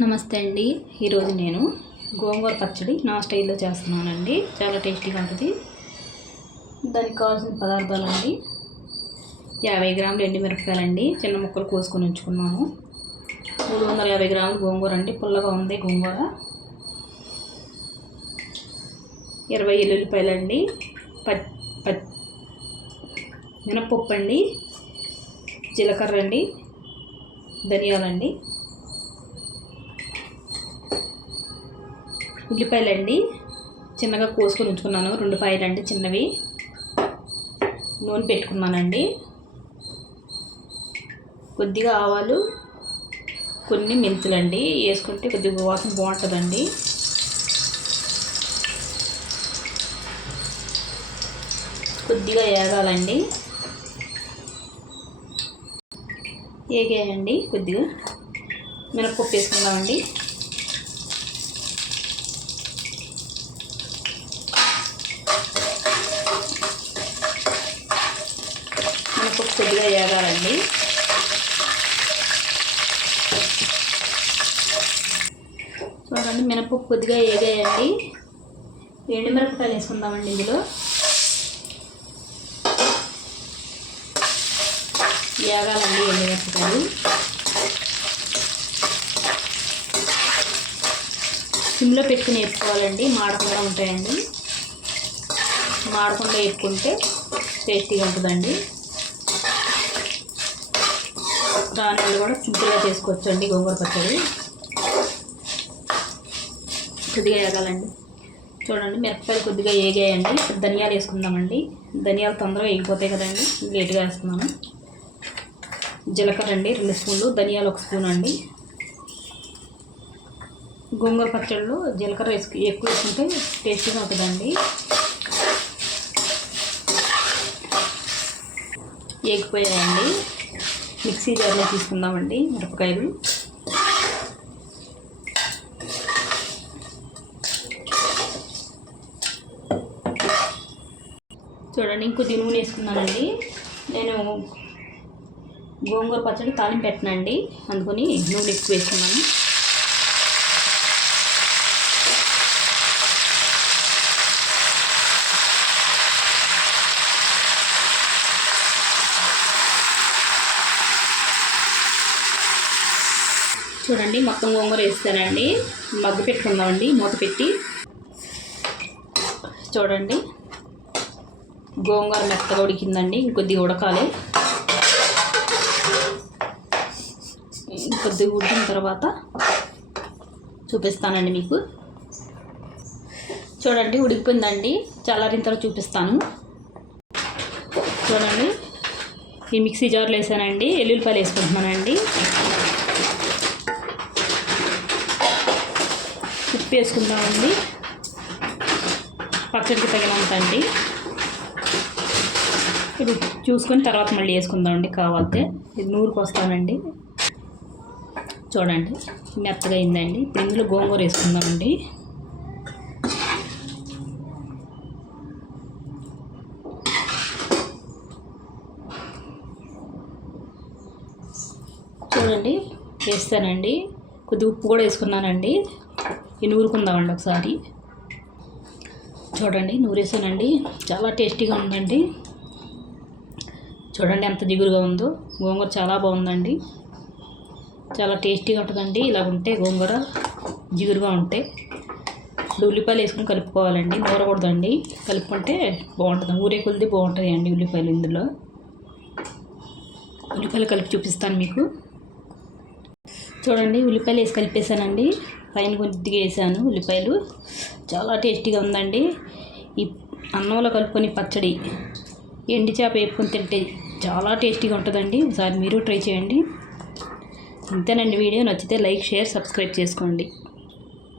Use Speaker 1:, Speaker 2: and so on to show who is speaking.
Speaker 1: నమస్తే అండి. ఈరోజు నేను గోంగూర పచ్చడి నా స్టైల్లో చేస్తున్నానండి. చాలా టేస్టీగా ఉంటుంది. దానికి కావాల్సిన పదార్థాలు అండి యాభై గ్రాములు ఎండిమిరపకాయలండి. చిన్న ముక్కలు కోసుకొని ఉంచుకున్నాను. మూడు వందల యాభై గ్రాములు గోంగూర అండి. పుల్లగా ఉంది గోంగూర. ఇరవై ఎల్లుల్లిపాయలండి. ప ప మినపప్పు అండి. జీలకర్ర అండి. ధనియాలండి. ఉల్లిపాయలండి. చిన్నగా కోసుకొని ఉంచుకున్నాను. రెండు పాయలండి చిన్నవి. నూనె పెట్టుకున్నానండి. కొద్దిగా ఆవాలు కొన్ని మెంతులండి. వేసుకుంటే కొద్దిగా వాసన బాగుంటుందండి. కొద్దిగా ఏగాలండి. ఏగాయండి కొద్దిగా. మినప్పప్పు వేసుకుందామండి. మినపప్పు కొద్దిగా ఏగాలండి చూడండి మినపప్పు కొద్దిగా ఏగాయండి ఎండు మిరపకాయలు వేసుకుందామండి ఇందులో. ఏగాలండి ఎండు మిరపకాయలు. సిమ్లో పెట్టుకుని వేసుకోవాలండి మాడకుండా ఉంటాయండి. మాడకుండా వేసుకుంటే టేస్టీగా ఉంటుందండి. దానివల్ల కూడా సింపుల్గా చేసుకోవచ్చు అండి గోంగూర పచ్చడి. కొద్దిగా వేగాలండి చూడండి మిరపకాయలు కొద్దిగా వేగాయండి ధనియాలు వేసుకుందామండి. ధనియాలు తొందరగా వేగిపోతాయి కదండి. లేట్గా వేస్తున్నాను. జీలకర్ర అండి రెండు స్పూన్లు ధనియాలు ఒక స్పూన్ అండి. గోంగూర పచ్చడిలో జీలకర్ర వేసుకు ఎక్కువ వేసుకుంటే టేస్టీగా ఉంటుందండి. వేగిపోయాయండి మిక్సీ జార్లో తీసుకుందామండి మిరపకాయలు. చూడండి ఇంకొద్ది నూనె వేసుకున్నానండి. నేను గోంగూర పచ్చడి తాలింపు పెట్టినండి. అందుకొని నూనె ఎక్కువ వేసుకున్నాను. చూడండి మొత్తం గోంగూర వేస్తానండి మగ్గు పెట్టుకుందామండి మూత పెట్టి. చూడండి. గోంగూర మెత్తగా ఉడికిందండి ఇంకొద్దిగా ఉడకాలి. ఇంకొద్దిగా ఉడికిన తర్వాత చూపిస్తానండి మీకు. చూడండి ఉడికిపోయిందండి. చల్లారిన తర్వాత చూపిస్తాను. చూడండి. ఈ మిక్సీ జార్లో వేసానండి ఎల్లుల్లిపాయలు వేసుకుంటున్నానండి. ఉప్పు వేసుకుందామండి. పచ్చడికి తగినంత అండి. ఇది చూసుకొని తర్వాత మళ్ళీ వేసుకుందామండి కావాలంటే. ఇది నూరుకు వస్తానండి చూడండి మెత్తగా అయిందండి. ఇప్పుడు ఇందులో గోంగూర వేసుకుందామండి. చూడండి వేస్తానండి. కొద్దిగా ఉప్పు కూడా వేసుకున్నానండి. ఈ నూరుకుందామండి ఒకసారి. చూడండి నూరేసానండి. చాలా టేస్టీగా ఉందండి. చూడండి ఎంత జిగురుగా ఉందో. గోంగూర చాలా బాగుందండి. చాలా టేస్టీగా ఉంటుందండి. ఇలా ఉంటే గోంగూర జిగురుగా ఉంటే. ఉల్లిపాయలు వేసుకుని కలుపుకోవాలండి. నూరకూడదండి. కలుపుకుంటే బాగుంటుంది. ఊరే కొలిది బాగుంటుంది అండి ఉల్లిపాయలు ఇందులో. ఉల్లిపాయలు కలిపి చూపిస్తాను మీకు. చూడండి ఉల్లిపాయలు వేసి కలిపేసానండి పైన కొద్దిగా వేసాను ఉల్లిపాయలు. చాలా టేస్టీగా ఉందండి. ఈ అన్నంలో కలుపుకొని పచ్చడి ఎండి చేప వేపుకొని తింటే చాలా టేస్టీగా ఉంటుందండి. ఒకసారి మీరు ట్రై చేయండి. అంతేనండి వీడియో. నచ్చితే లైక్ షేర్ సబ్స్క్రైబ్ చేసుకోండి.